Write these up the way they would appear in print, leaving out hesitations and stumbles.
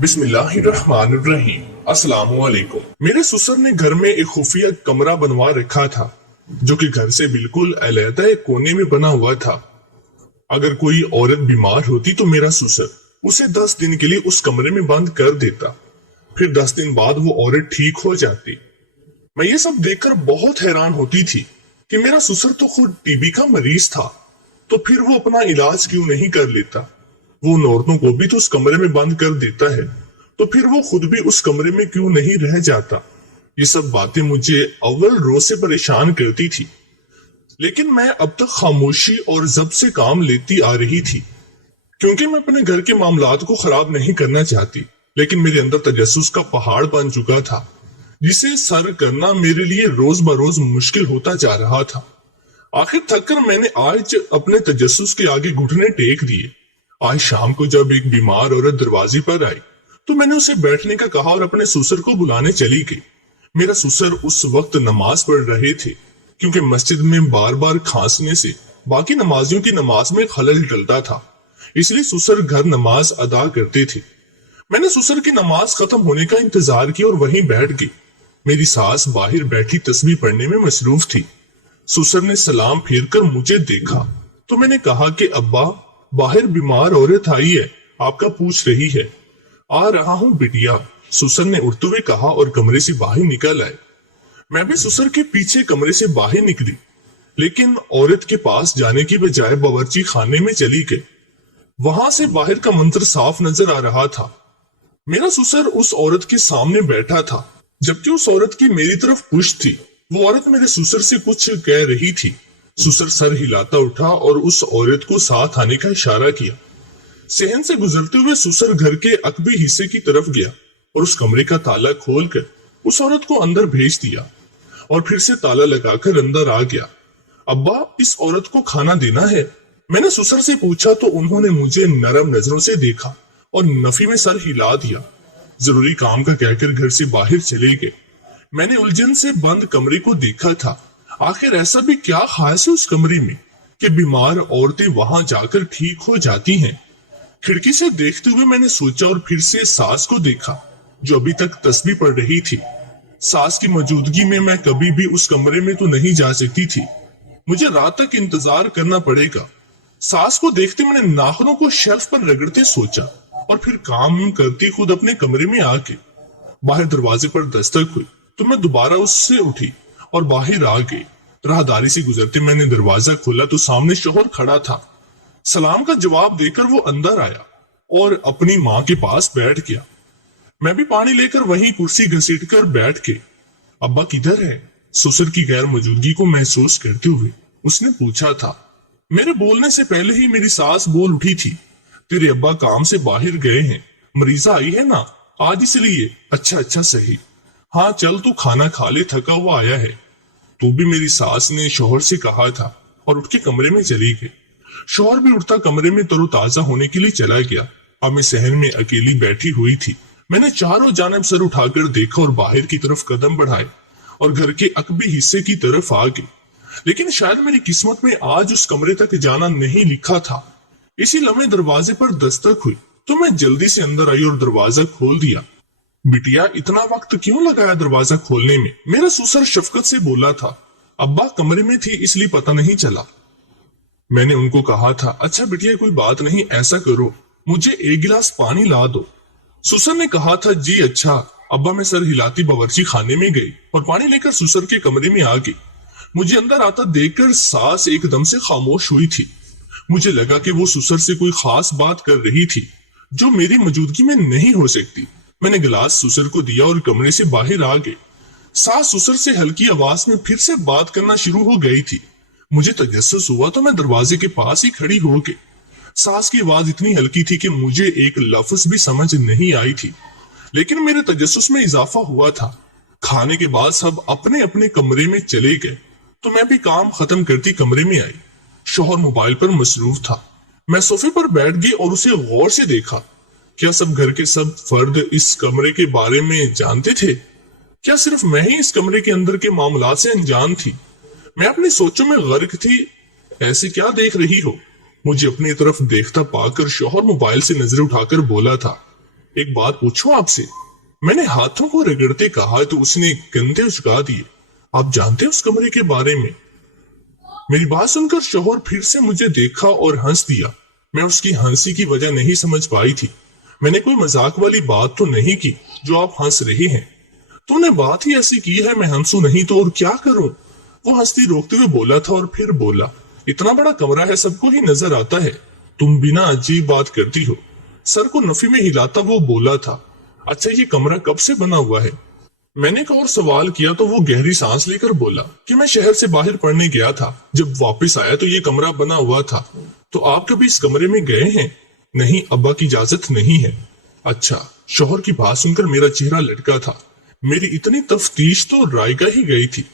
बिस्मिल्लाहिर्रहमानिर्रहीम। अस्सलाम वालेकुम। मेरे ससुर ने घर में एक खुफिया कमरा बनवा रखा था जो कि घर से बिल्कुल अलग एक कोने में बना हुआ था। अगर कोई औरत बीमार होती तो मेरा ससुर उसे 10 दिन के लिए उस कमरे में बंद कर देता। फिर 10 दिन बाद वो औरत ठीक हो जाती। मैं ये सब देखकर बहुत हैरान होती थी कि मेरा ससुर तो खुद टीबी का मरीज था, तो फिर वो अपना इलाज क्यों नहीं कर लेता। वो उन औरतों को भी तो उस कमरे में बंद कर देता है, तो फिर वो खुद भी उस कमरे में क्यों नहीं रह जाता। ये सब बातें मुझे अव्वल रोज से परेशान करती थी, लेकिन मैं अब तक खामोशी और जब्त से काम लेती आ रही थी, क्योंकि मैं अपने घर के मामलात को खराब नहीं करना चाहती। लेकिन मेरे अंदर तजस्सुस का पहाड़ बन चुका था, जिसे सर करना मेरे लिए रोज बरोज मुश्किल होता जा रहा था। आखिर थककर मैंने आज अपने तजस्सुस के आगे घुटने टेक दिए। आज शाम को जब एक बीमार औरत दरवाजे पर आई तो मैंने उसे बैठने का कहा और अपने ससुर को बुलाने चली गई। मेरा ससुर उस वक्त नमाज पढ़ रहे थे, क्योंकि मस्जिद में बार बार खांसने से बाकी नमाजियों की नमाज में खलल डलता था, इसलिए ससुर घर नमाज अदा करते थे। मैंने ससुर की नमाज खत्म होने का इंतजार किया और वहीं बैठ गई। मेरी सास बाहर बैठी तस्बीह पढ़ने में मसरूफ थी। ससुर ने सलाम फेर कर मुझे देखा तो मैंने कहा कि अब्बा, बाहर बीमार औरत आई है, आपका पूछ रही है। आ रहा हूँ बिटिया, ससुर ने उठते हुए कहा और कमरे से बाहर निकल आए। मैं भी ससुर के पीछे कमरे से बाहर निकली, लेकिन औरत के पास जाने की बजाय बावर्ची खाने में चली गई। वहां से बाहर का मंजर साफ नजर आ रहा था। मेरा ससुर उस औरत के सामने बैठा था, जबकि उस औरत की मेरी तरफ पुश्त थी। वो औरत मेरे ससुर से कुछ कह रही थी। ससुर सर हिलाता उठा और उस औरत को साथ आने का इशारा किया। सहन से गुजरते हुए ससुर घर के अकबी हिस्से की तरफ गया और उस कमरे का ताला खोलकर उस औरत को अंदर भेज दिया और फिर से ताला लगाकर अंदर आ गया। अब्बा, इस औरत को खाना देना है, मैंने ससुर से पूछा तो उन्होंने मुझे नरम नजरों से देखा और नफी में सर हिला दिया। जरूरी काम का कहकर घर से बाहर चले गए। मैंने उलझन से बंद कमरे को देखा था। आखिर ऐसा भी क्या खास है उस कमरे में कि बीमार औरतें वहां जाकर ठीक हो जाती हैं। खिड़की से देखते हुए मैंने सोचा और फिर से सास को देखा, जो अभी तक तस्बीह पढ़ रही थी। सास की मौजूदगी में मैं कभी भी उस कमरे में तो नहीं जा सकती थी। मुझे रात तक इंतजार करना पड़ेगा। सास को देखते मैंने नाखूनों को शेल्फ पर रगड़ते सोचा और फिर काम करती खुद अपने कमरे में आके बाहर दरवाजे पर दस्तक हुई तो मैं दोबारा उससे उठी और बाहर आ गई। राहदारी से गुजरते मैंने दरवाजा खोला तो सामने शौहर खड़ा था। सलाम का जवाब देकर वो अंदर आया और अपनी माँ के पास बैठ गया। मैं भी पानी लेकर वहीं कुर्सी घसीट कर बैठ के, अब्बा किधर है? ससुर की गैर मौजूदगी को महसूस करते हुए उसने पूछा था। मेरे बोलने से पहले ही मेरी सास बोल उठी थी, तेरे अब्बा काम से बाहर गए हैं, मरीजा आई है ना आज, इसलिए। अच्छा अच्छा सही, हाँ चल तू खाना खा ले, थका हुआ आया है। तो भी मेरी सास ने शौहर से कहा था और उठ के कमरे में चली गई। शौहर भी उठता कमरे में तरोताजा होने के लिए चला गया। अब मैं सहन में अकेली बैठी हुई थी। मैंने चारों जानब सर उठाकर देखा और बाहर की तरफ कदम बढ़ाए और घर के अकबी हिस्से की तरफ आ गई। लेकिन शायद मेरी किस्मत में आज उस कमरे तक जाना नहीं लिखा था। इसी लम्हे दरवाजे पर दस्तक हुई तो मैं जल्दी से अंदर आई और दरवाजा खोल दिया। बिटिया, इतना वक्त क्यों लगाया दरवाजा खोलने में? मेरा ससुर शफकत से बोला था। अब्बा कमरे में थी इसलिए पता नहीं चला, मैंने उनको कहा था। अच्छा बिटिया, कोई बात नहीं, ऐसा करो मुझे एक गिलास पानी ला दो। ससुर ने कहा था जी अच्छा। अब्बा मैं सर हिलाती बावर्ची खाने में गई और पानी लेकर ससुर के कमरे में आ गई। मुझे अंदर आता देखकर सास एकदम से खामोश हुई थी। मुझे लगा कि वो ससुर से कोई खास बात कर रही थी जो मेरी मौजूदगी में नहीं हो सकती। मैंने गिलास ससुर को दिया और कमरे से बाहर आ गई। सास ससुर से हल्की आवाज में फिर से बात करना शुरू हो गई थी। मुझे तजस्सुस हुआ तो मैं दरवाजे के पास ही खड़ी हो गई। सास की आवाज इतनी हल्की थी कि मुझे एक लफ्ज भी समझ नहीं आई थी, लेकिन मेरे तजस्सुस में इजाफा हुआ था। खाने के बाद सब अपने अपने कमरे में चले गए तो मैं भी काम खत्म करती कमरे में आई। शौहर मोबाइल पर मसरूफ था। मैं सोफे पर बैठ गई और उसे गौर से देखा। क्या सब घर के सब फर्द इस कमरे के बारे में जानते थे? क्या सिर्फ मैं ही इस कमरे के अंदर के मामलात से अनजान थी? मैं अपनी सोचों में गर्क थी। ऐसे क्या देख रही हो? मुझे अपनी तरफ देखता पाकर शौहर मोबाइल से नजरें उठाकर बोला था, एक बात पूछूं आपसे? मैंने हाथों को रगड़ते कहा तो उसने कंधे उचका दिए। आप जानते हैं उस कमरे के बारे में? मेरी बात सुनकर शौहर फिर से मुझे देखा और हंस दिया। मैं उसकी हंसी की वजह नहीं समझ पाई थी। मैंने कोई मजाक वाली बात तो नहीं की जो आप हंस रहे हैं। तूने बात ही ऐसी की है, मैं हंसू नहीं तो और क्या करूं? वो हंसती रोकते हुए बोला था और फिर बोला, इतना बड़ा कमरा है, सबको ही नजर आता है, तुम बिना अजीब बात करती हो। सर को नफी में हिलाता वो बोला था, अच्छा ये कमरा कब से बना हुआ है? मैंने एक और सवाल किया तो वो गहरी सांस लेकर बोला कि मैं शहर से बाहर पढ़ने गया था, जब वापस आया तो ये कमरा बना हुआ था। तो आप कभी इस कमरे में गए हैं? नहीं, अब्बा की इजाजत नहीं है। अच्छा। शौहर की बात सुनकर मेरा चेहरा लटका था। मेरी इतनी तफ्तीश तो रायगा ही गई थी।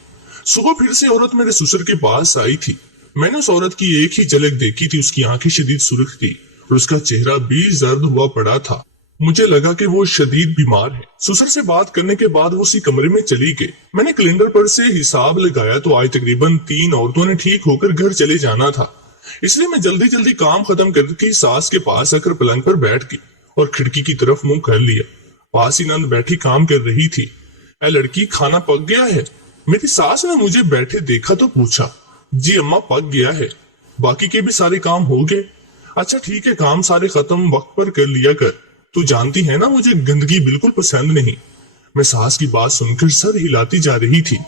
सुबह फिर से औरत मेरे ससुर के पास आई थी। मैंने उस औरत की एक ही झलक देखी थी। उसकी आंखें शदीद सुर्ख थी और उसका चेहरा भी जर्द हुआ पड़ा था। मुझे लगा कि वो शदीद बीमार है। ससुर से बात करने के बाद वो उसी कमरे में चली गई। मैंने कैलेंडर पर से हिसाब लगाया तो आज तकरीबन 3 औरतों ने ठीक होकर घर चले जाना था। इसलिए मैं जल्दी जल्दी काम खत्म करके सास के पास आकर पलंग पर बैठ गई और खिड़की की तरफ मुंह कर लिया। पास ही नंद बैठी काम कर रही थी। ऐ लड़की, खाना पक गया है? मेरी सास ने मुझे बैठे देखा तो पूछा, जी अम्मा पक गया है। बाकी के भी सारे काम हो गए? अच्छा ठीक है, काम सारे खत्म वक्त पर कर लिया कर। तू जानती है ना मुझे गंदगी बिल्कुल पसंद नहीं। मैं सास की बात सुनकर सर हिलाती जा रही थी,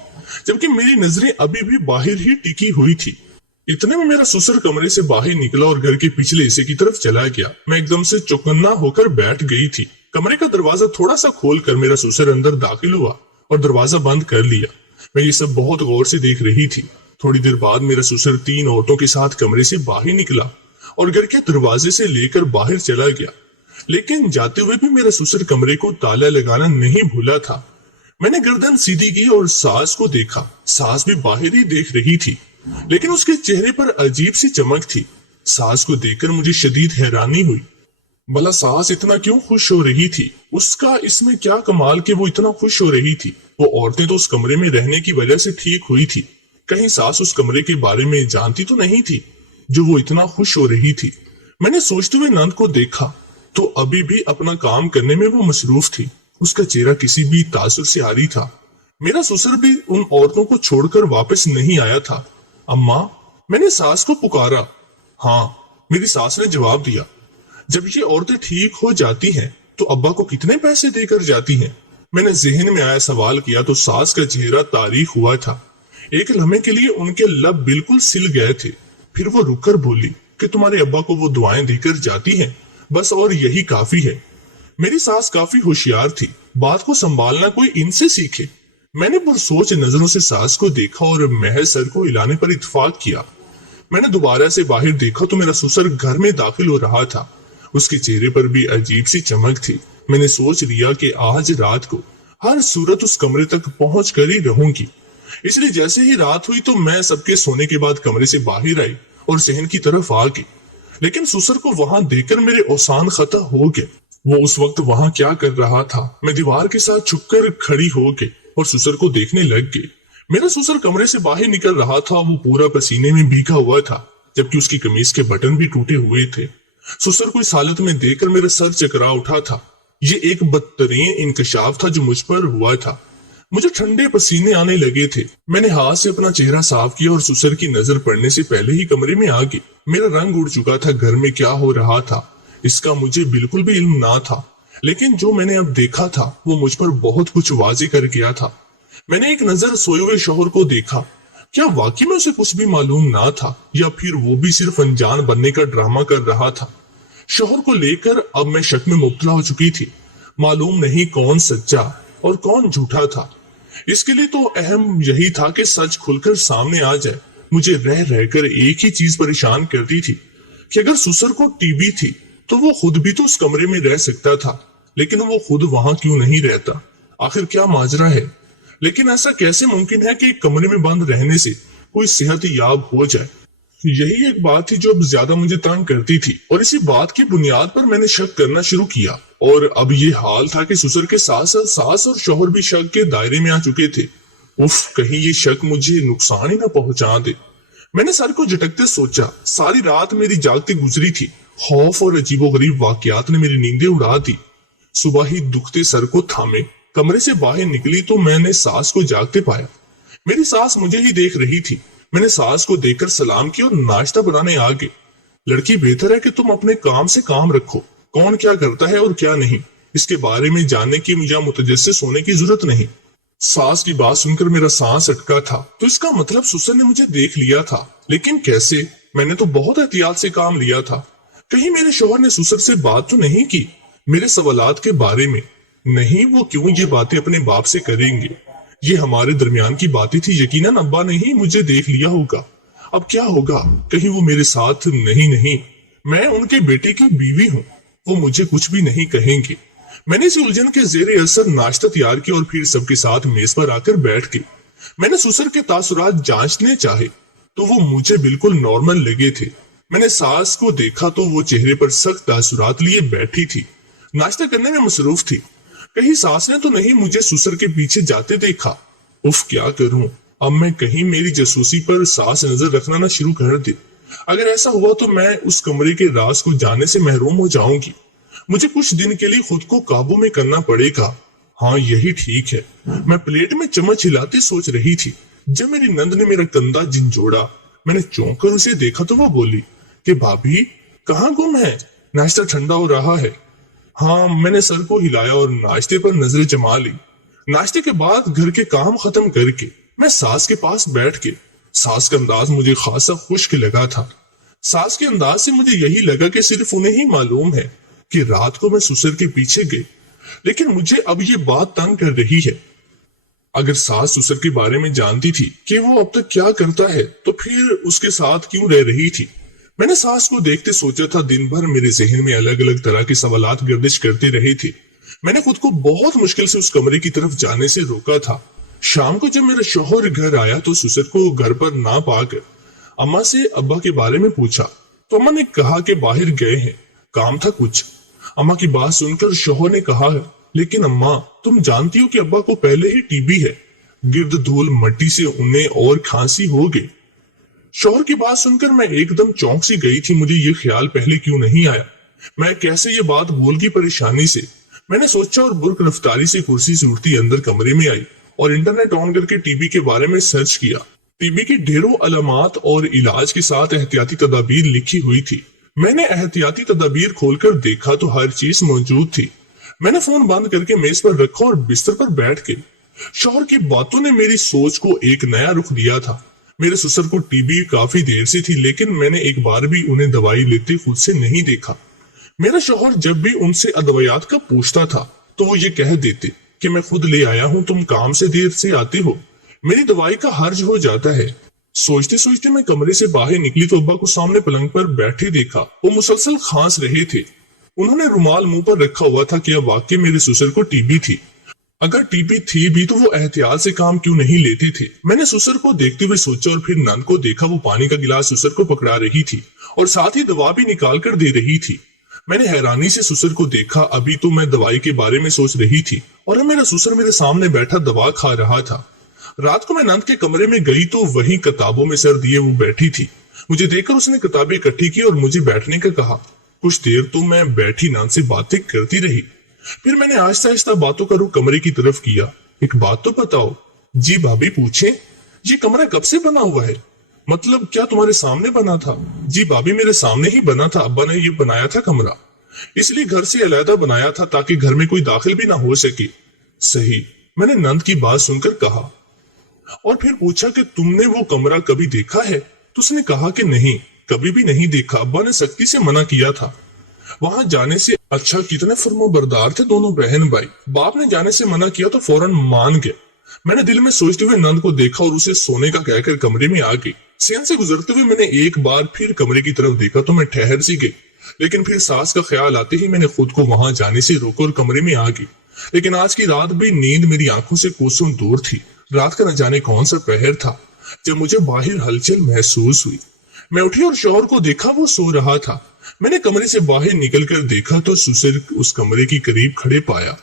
जबकि मेरी नजरें अभी भी बाहर ही टिकी हुई थी। इतने में मेरा ससुर कमरे से बाहर निकला और घर के पिछले हिस्से की तरफ चला गया। मैं एकदम से चौकन्ना होकर बैठ गई थी। कमरे का दरवाजा थोड़ा सा खोल कर मेरा ससुर अंदर दाखिल हुआ और दरवाजा बंद कर लिया। मैं ये सब बहुत गौर से देख रही थी। थोड़ी देर बाद मेरा ससुर 3 औरतों के साथ कमरे से बाहर निकला और घर के दरवाजे से लेकर बाहर चला गया। लेकिन जाते हुए भी मेरा ससुर कमरे को ताला लगाना नहीं भूला था। मैंने गर्दन सीधी की और सास को देखा। सास भी बाहर ही देख रही थी, लेकिन उसके चेहरे पर अजीब सी चमक थी। सास को देखकर मुझे शदीद हैरानी हुई। भला सास इतना क्यों खुश हो रही थी? उसका इसमें क्या कमाल कि वो इतना खुश हो रही थी? वो औरतें तो उस कमरे में रहने की वजह से ठीक हुई थी। कहीं सास उस कमरे के बारे में जानती तो नहीं थी जो वो इतना खुश हो रही थी? मैंने सोचते हुए नंद को देखा तो अभी भी अपना काम करने में वो मसरूफ थी। उसका चेहरा किसी भी तासुर से आरी था। मेरा ससुर भी उन औरतों को छोड़कर वापस नहीं आया था। अम्मा, मैंने सास को पुकारा। हाँ, मेरी सास ने जवाब दिया। जब ये औरतें ठीक हो जाती हैं तो अब्बा को कितने पैसे देकर जाती हैं? मैंने जहन में आया सवाल किया तो सास का चेहरा तारीख हुआ था। एक लम्हे के लिए उनके लब बिल्कुल सिल गए थे। फिर वो रुककर बोली कि तुम्हारे अब्बा को वो दुआएं देकर जाती हैं, बस, और यही काफी है। मेरी सास काफी होशियार थी। बात को संभालना कोई इनसे सीखे। मैंने पुरसोच नजरों से सास को देखा और महज सर को हिलाने पर इत्तेफाक किया। मैंने दोबारा से बाहर देखा तो मेरा ससुर घर में दाखिल हो रहा था। उसके चेहरे पर भी अजीब सी चमक थी। मैंने सोच लिया कि आज रात को हर सूरत उस कमरे तक पहुंच कर ही रहूंगी। इसलिए जैसे ही रात हुई तो मैं सबके सोने के बाद कमरे से बाहर आई और सहन की तरफ आ गई। लेकिन ससुर को वहां देखकर मेरे औसान खता हो गए। वो उस वक्त वहां क्या कर रहा था? मैं दीवार के साथ छुपकर खड़ी हो गई और ससुर को देखने लग गई। मेरा ससुर कमरे से बाहर निकल रहा था। वो पूरा पसीने में भीगा हुआ था, जबकि उसकी कमीज के बटन भी टूटे हुए थे। ससुर को इस हालत में देखकर मेरा सर चकरा उठा था। ये एक बदतरीन इंकशाफ था जो मुझ पर हुआ था। मुझे ठंडे पसीने आने लगे थे। मैंने हाथ से अपना चेहरा साफ किया और ससुर की नजर पड़ने से पहले ही कमरे में आ गई। मेरा रंग उड़ चुका था। घर में क्या हो रहा था इसका मुझे बिल्कुल भी इल्म ना था, लेकिन जो मैंने अब देखा था वो मुझ पर बहुत कुछ वाजे कर गया था। मैंने एक नजर सोए हुए शौहर को देखा। क्या वाकई में उसे कुछ भी मालूम ना था, या फिर वो भी सिर्फ अनजान बनने का ड्रामा कर रहा था? शौहर को लेकर अब मैं शक में मुब्तला हो चुकी थी। मालूम नहीं कौन सच्चा और कौन झूठा था। इसके लिए तो अहम यही था कि सच खुलकर सामने आ जाए। मुझे रह रहकर एक ही चीज परेशान करती थी कि अगर ससुर को टीबी थी तो वो खुद भी तो उस कमरे में रह सकता था, लेकिन वो खुद वहां क्यों नहीं रहता? आखिर क्या माजरा है? लेकिन ऐसा कैसे मुमकिन है कि एक कमरे में बंद रहने से कोई सेहत याब हो जाए? यही एक बात थी जो अब ज्यादा मुझे तंग करती थी, और इसी बात की बुनियाद पर मैंने शक करना शुरू किया। और अब ये हाल था कि ससुर के साथ साथ सास और शौहर भी शक के दायरे में आ चुके थे। उफ, कहीं ये शक मुझे नुकसान ही ना पहुंचा दे। मैंने सर को झटकते सोचा। सारी रात मेरी जागती गुजरी थी। खौफ और अजीबोगरीब वाकयात ने मेरी नींदें उड़ा दी। सुबह ही दुखते सर को थामे कमरे से बाहर निकली तो मैंने सास को जागते पाया। मेरी सास मुझे ही देख रही थी। मैंने सास को देखकर सलाम किया और नाश्ता बनाने आ गई। लड़की, बेहतर है कि तुम अपने काम से काम रखो। कौन क्या करता है और क्या नहीं, इसके बारे में जानने की या मुतजस्सिस होने की जरूरत नहीं। सास की बात सुनकर मेरा सांस अटका था। तो इसका मतलब ससुर ने मुझे देख लिया था, लेकिन कैसे? मैंने तो बहुत एहतियात से काम लिया था। कहीं मेरे शौहर ने ससुर से बात तो नहीं की मेरे सवालात के बारे में? नहीं, वो क्यों ये बातें अपने बाप से करेंगे? ये हमारे दरमियान की बातें थी। यकीनन अब्बा ने ही मुझे देख लिया होगा। अब क्या होगा? कहीं वो मेरे साथ नहीं, मैं उनके बेटे की बीवी हूँ, वो मुझे कुछ भी नहीं कहेंगे। मैंने इस उलझन के जेरे असर नाश्ता तैयार किया और फिर सबके साथ मेज पर आकर बैठ गई। मैंने ससुर के तासुरात जांचने चाहे तो वो मुझे बिल्कुल नॉर्मल लगे थे। मैंने सास को देखा तो वो चेहरे पर सख्त तासुरात लिए बैठी थी, नाश्ता करने में मसरूफ थी। कहीं सास ने तो नहीं मुझे ससुर के पीछे जाते देखा। उफ, क्या करूं? अब मैं कहीं मेरी जासूसी पर सास नजर रखना ना शुरू कर दे। अगर ऐसा हुआ तो मैं उस कमरे के राज को जानने से महरूम हो जाऊंगी। मुझे कुछ दिन के लिए खुद को काबू में करना पड़ेगा। हाँ, यही ठीक है। मैं प्लेट में चम्मच हिलाते सोच रही थी जब मेरी नंद ने मेरा कंधा झिंझोड़ा। मैंने चौंक कर उसे देखा तो वो बोली कि भाभी कहाँ गुम है? नाश्ता ठंडा हो रहा है। हाँ, मैंने सर को हिलाया और नाश्ते पर नजरें जमा ली। नाश्ते के बाद घर के काम खत्म करके मैं सास के पास बैठ के, सास का अंदाज मुझे खासा खुश्क लगा था। सास के अंदाज से मुझे यही लगा कि सिर्फ उन्हें ही मालूम है कि रात को मैं ससुर के पीछे गई, लेकिन मुझे अब ये बात तंग कर रही है। अगर सास ससुर के बारे में जानती थी कि वो अब तक क्या करता है तो फिर उसके साथ क्यों रह रही थी? मैंने सास को देखते सोचा था। दिन भर मेरे जहन में अलग अलग तरह के सवालात गर्दिश करते रहे थे। मैंने खुद को बहुत मुश्किल से उस कमरे की तरफ जाने से रोका था। शाम को जब मेरा शौहर घर आया तो ससुर को घर पर ना पाकर अम्मा से अब्बा के बारे में पूछा तो अम्मा ने कहा कि बाहर गए हैं, काम था कुछ। अम्मा की बात सुनकर शौहर ने कहा, लेकिन अम्मा तुम जानती हो कि अब्बा को पहले ही टीबी है, गिर्द धूल मट्टी से उन्हें और खांसी हो गई। शौहर की बात सुनकर मैं एकदम चौंक सी गई थी। मुझे ये ख्याल पहले क्यों नहीं आया? मैं कैसे ये बात भूल गई परेशानी से? मैंने सोचा और बुर्क रफ्तारी से कुर्सी से उठती अंदर कमरे में आई और इंटरनेट ऑन करके टीबी के बारे में सर्च किया। टीबी की ढेरों अलामात और इलाज के साथ एहतियाती तदाबीर लिखी हुई थी। मैंने एहतियाती तदाबीर खोलकर देखा तो हर चीज मौजूद थी। मैंने फोन बंद करके मेज पर रखा और बिस्तर पर बैठ गई। शौहर की बातों ने मेरी सोच को एक नया रुख दिया था। मेरे ससुर को टीबी काफी देर से थी, लेकिन मैंने एक बार भी उन्हें दवाई लेते खुद से नहीं देखा। मेरा शौहर जब भी उनसे अदवायात का पूछता था तो वो ये कह देते कि मैं खुद ले आया हूँ, तुम काम से देर से आते हो, मेरी दवाई का हर्ज हो जाता है। सोचते सोचते मैं कमरे से बाहर निकली तो अब्बा को सामने पलंग पर बैठे देखा। वो मुसलसल खांस रहे थे। उन्होंने रुमाल मुंह पर रखा हुआ था कि अब वाकई मेरे ससुर को टीबी थी। अगर टीबी थी भी तो वो एहतियात से काम क्यों नहीं लेते थे? मैंने ससुर को देखते हुए सोचा और फिर नंद को देखा। वो पानी का गिलास ससुर को पकड़ा रही थी और साथ ही दवा भी निकाल कर दे रही थी। मैंने हैरानी से ससुर को देखा। अभी तो मैं दवाई के बारे में सोच रही थी और अब मेरा ससुर मेरे सामने बैठा दवा खा रहा था। रात को मैं नंद के कमरे में गई तो वही किताबों में सर दिए वो बैठी थी। मुझे देखकर उसने किताबें इकट्ठी की और मुझे बैठने का कहा। कुछ देर तो मैं बैठी नंद से बातें करती रही। फिर मैंने आहिस्ता आहिस्ता बातों का रुख कमरे की तरफ किया। एक बात तो बताओ। जी भाभी पूछे, ये कमरा कब से बना हुआ है? मतलब क्या तुम्हारे सामने बना था? जी भाभी मेरे सामने ही बना था। अब्बा ने ये बनाया था कमरा, इसलिए घर से अलहदा बनाया था ताकि घर में कोई दाखिल भी ना हो सके। सही, मैंने नंद की बात सुनकर कहा। और फिर पूछा कि तुमने वो कमरा कभी देखा है? तो उसने कहा कि नहीं, कभी भी नहीं देखा। अब्बा ने सख्ती से मना किया था वहां जाने से। अच्छा, कितने फर्मोबरदार थे दोनों बहन भाई। बाप ने जाने से मना किया तो फौरन मान गए। मैंने दिल में सोचते हुए नंद को देखा और उसे सोने का कहकर कमरे में आ गई। सेन से गुजरते हुए मैंने एक बार फिर कमरे की तरफ देखा तो मैं ठहर सी गई, लेकिन फिर सास का ख्याल आते ही मैंने खुद को वहां जाने से रोका और कमरे में आ गई। लेकिन आज की रात भी नींद मेरी आंखों से कोसों दूर थी। रात का न जाने कौन सा पहर था जब मुझे बाहर हलचल महसूस हुई। मैं उठी और शौहर को देखा, वो सो रहा था। मैंने कमरे से बाहर निकलकर देखा तो ससुर उस कमरे के करीब खड़े पाया।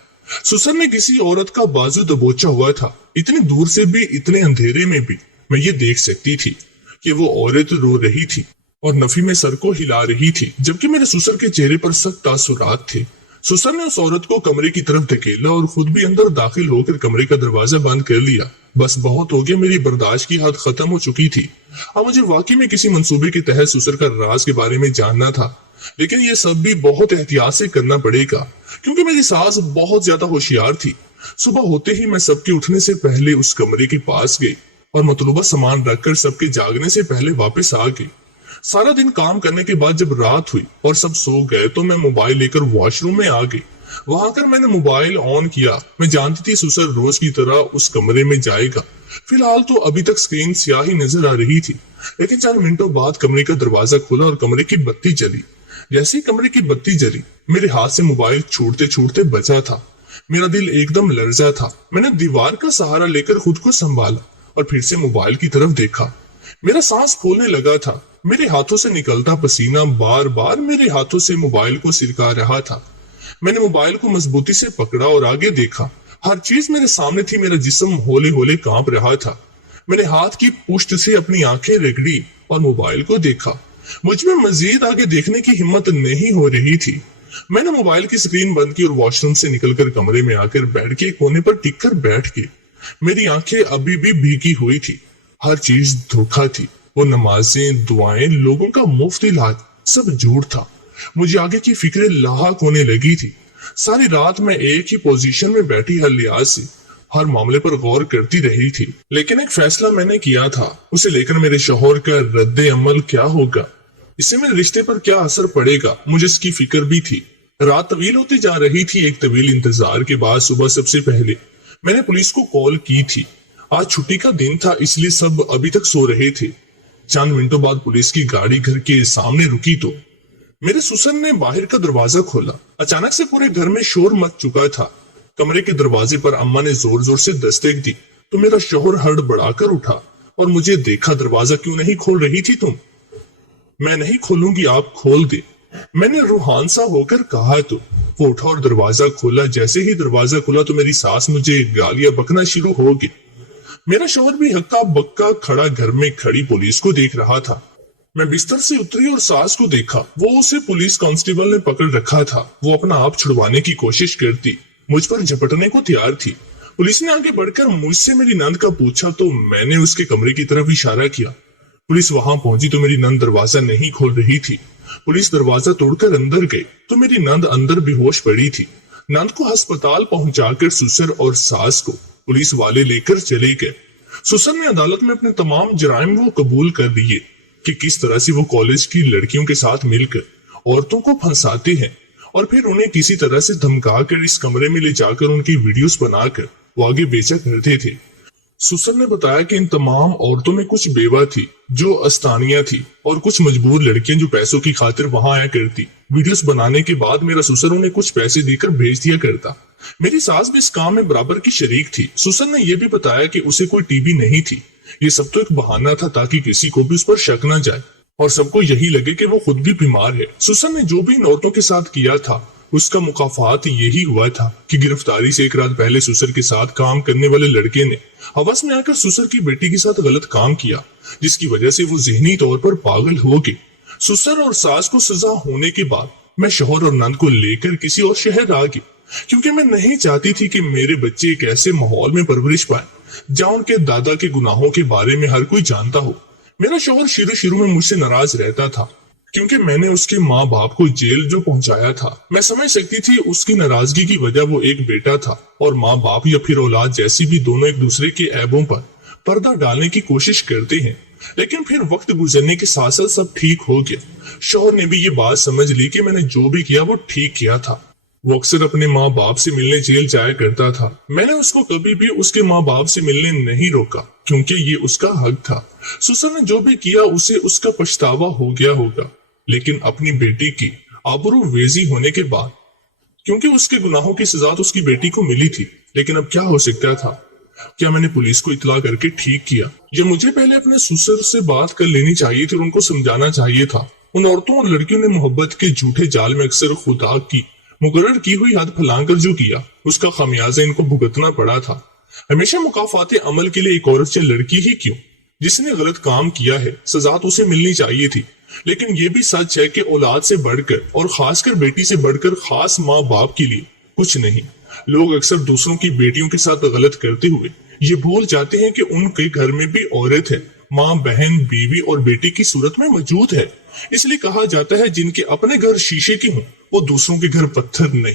ससुर ने किसी औरत का बाजू दबोचा हुआ था। इतनी दूर से भी, इतने अंधेरे में भी मैं ये देख सकती थी कि वो औरत रो रही थी और नफी में सर को हिला रही थी, जबकि मेरे ससुर के चेहरे पर सख्त तासुरात थे। सुसर ने उस औरत को कमरे की तरफ धकेला और खुद भी अंदर दाखिल होकर कमरे का दरवाजा बंद कर लिया। बस बहुत हो गया, मेरी बर्दाश्त की हद खत्म हो चुकी थी। अब मुझे वाकई में किसी मंसूबे के तहत सुसर का राज के बारे में जानना था, लेकिन ये सब भी बहुत एहतियात से करना पड़ेगा, क्योंकि मेरी सास बहुत ज्यादा होशियार थी। सुबह होते ही मैं सबके उठने से पहले उस कमरे के पास गई और मतलूबा सामान रखकर सबके जागने से पहले वापस आ गई। सारा दिन काम करने के बाद जब रात हुई और सब सो गए तो मैं मोबाइल लेकर वॉशरूम में आ गई। वहां कर मैंने मोबाइल ऑन किया। मैं जानती थी सुसर रोज की तरह उस कमरे में जाएगा। फिलहाल तो अभी तक स्क्रीन स्याह ही नजर आ रही थी, लेकिन चंद मिनटों बाद कमरे का दरवाजा खुला और कमरे की बत्ती जली। जैसे ही कमरे की बत्ती जली, मेरे हाथ से मोबाइल छूटते छूटते बचा था। मेरा दिल एकदम लर्जा था। मैंने दीवार का सहारा लेकर खुद को संभाला और फिर से मोबाइल की तरफ देखा। मेरा सांस फूलने लगा था। मेरे हाथों से निकलता पसीना बार बार मेरे हाथों से मोबाइल को सिरका रहा था। मैंने मोबाइल को मजबूती से पकड़ा और आगे देखा। हर चीज मेरे सामने थी। मेरा जिस्म होले होले कांप रहा था। मैंने हाथ की पुष्ट से अपनी आंखें रगड़ी और मोबाइल को देखा। मुझ में मजीद आगे देखने की हिम्मत नहीं हो रही थी। मैंने मोबाइल की स्क्रीन बंद की और वॉशरूम से निकलकर कमरे में आकर बेड के कोने पर टिक कर बैठ गई। मेरी आंखें अभी भी भीगी हुई थी। हर चीज धोखा थी। वो नमाजें, दुआएं, लोगों का मुफ्त इलाज, सब झूठ था। मुझे आगे की फिक्रें लाहक होने लगी थी। सारी रात मैं एक ही पोजीशन में बैठी हर लिहाज से हर मामले पर गौर करती रही थी, लेकिन एक फैसला मैंने किया था। उसे लेकर मेरे शौहर का रद्द अमल क्या होगा, इससे मेरे रिश्ते पर क्या असर पड़ेगा, मुझे इसकी फिक्र भी थी। रात तवील होती जा रही थी। एक तवील इंतजार के बाद सुबह सबसे पहले मैंने पुलिस को कॉल की थी। आज छुट्टी का दिन था, इसलिए सब अभी तक सो रहे थे। चंद मिनटों बाद पुलिस की गाड़ी घर के सामने रुकी तो मेरे सुसर ने बाहर का दरवाजा खोला। अचानक से पूरे घर में शोर मच चुका था। कमरे के दरवाजे पर अम्मा ने जोर जोर से दस्तक दी तो मेरा शौहर हड़बड़ाकर उठा और मुझे देखा। दरवाजा क्यों नहीं खोल रही थी तुम? मैं नहीं खोलूंगी, आप खोल दे, मैंने रूहान सा होकर कहा। तो वो उठा और दरवाजा खोला। जैसे ही दरवाजा खुला तो मेरी सास मुझे गालियां बकना शुरू हो गई। मेरा शौहर भी हक्का बक्का खड़ा घर में खड़ी पुलिस को देख रहा था। मैं बिस्तर से उतरी और सास को देखा। वो उसे पुलिस कांस्टेबल ने पकड़ रखा था। वो अपना आप छुड़वाने की कोशिश करती, मुझ पर झपटने को तैयार थी। पुलिस ने आगे बढ़कर मुझसे मेरी नंद का पूछा तो मैंने उसके कमरे की तरफ इशारा किया। पुलिस वहां पहुंची तो मेरी नंद दरवाजा नहीं खोल रही थी। पुलिस दरवाजा तोड़कर अंदर गई तो मेरी नंद अंदर बेहोश पड़ी थी। नंद को अस्पताल पहुंचाकर सुसर और सास को पुलिस वाले लेकर चले गए। सुसर ने अदालत में अपने तमाम जराइम वो कबूल कर लिए कि किस तरह से वो कॉलेज की लड़कियों के साथ मिलकर औरतों को फंसाते हैं और फिर उन्हें किसी तरह से धमकाकर इस कमरे में ले जाकर उनकी वीडियोस बनाकर वो आगे बेचा करते थे। सुसर ने बताया कि इन तमाम औरतों में कुछ बेवा थी जो अस्तानिया थी और कुछ मजबूर लड़कियां जो पैसों की खातिर वहां आया करती। वीडियोस बनाने के बाद मेरा सुसर उन्हें कुछ पैसे देकर भेज दिया करता। मेरी सास भी इस काम में बराबर की शरीक थी। सुसर ने यह भी बताया कि उसे कोई टीबी नहीं थी। ये सब तो एक बहाना था ताकि किसी को भी उस पर शक न जाए और सबको यही लगे कि वो खुद भी बीमार है। सुसर ने जो भी इन औरतों के साथ किया था उसका मुकाफात यही हुआ था कि गिरफ्तारी से एक रात पहले सुसर के साथ काम करने वाले लड़के ने हवस में आकर सुसर की बेटी के साथ गलत काम किया, जिसकी वजह से वो जहनी तौर पर पागल हो गई। सुसर और सास को सजा होने के बाद मैं शौहर और नंद को लेकर किसी और शहर आ गई, क्योंकि मैं नहीं चाहती थी कि मेरे बच्चे एक ऐसे माहौल में परवरिश पाए जहाँ उनके दादा के गुनाहों के बारे में हर कोई जानता हो। मेरा शौहर शुरू में मुझसे नाराज रहता था क्योंकि मैंने उसके माँ बाप को जेल जो पहुंचाया था। मैं समझ सकती थी उसकी नाराजगी की वजह वो एक बेटा था और माँ बाप या फिर औलाद जैसी भी दोनों एक दूसरे के ऐबों पर पर्दा डालने की कोशिश करते हैं, लेकिन फिर वक्त गुजरने के साथ साथ सब ठीक हो गया। शौहर ने भी ये बात समझ ली कि मैंने जो भी किया वो ठीक किया था। वो अक्सर अपने माँ बाप से मिलने जेल जाया करता था। मैंने उसको कभी भी उसके माँ बाप से मिलने नहीं रोका क्योंकि ये उसका हक था। सुसर ने जो भी किया उसे उसका पछतावा हो गया होगा, लेकिन अपनी बेटी की आबरूवेजी होने के बाद, क्योंकि उसके गुनाहों की सजा तो उसकी बेटी को मिली थी। लेकिन अब क्या हो सकता था? क्या मैंने पुलिस को इतला करके ठीक किया? या मुझे पहले अपने सुसर से बात कर लेनी चाहिए थी और उनको समझाना चाहिए था। उन औरतों और लड़कियों ने मोहब्बत के झूठे जाल में अक्सर खुदा की मुकर्रर की हुई हद फैलाकर जो किया उसका खामियाजा इनको भुगतना पड़ा था। हमेशा मुकाफाते अमल के लिए एक औरत या लड़की ही क्यों, जिसने गलत काम किया है सजा तो उसे मिलनी चाहिए थी। لیکن یہ بھی سچ ہے کہ اولاد سے بڑھ کر اور خاص کر بیٹی سے بڑھ کر خاص ماں باپ کے لیے کچھ نہیں۔ لوگ اکثر دوسروں کی بیٹیوں کے ساتھ غلط کرتے ہوئے یہ بھول جاتے ہیں کہ ان کے گھر میں بھی عورت ہے، ماں، بہن، بیوی اور بیٹی کی صورت میں موجود ہے۔ اس لیے کہا جاتا ہے جن کے اپنے گھر شیشے کے ہوں وہ دوسروں کے گھر پتھر نہیں۔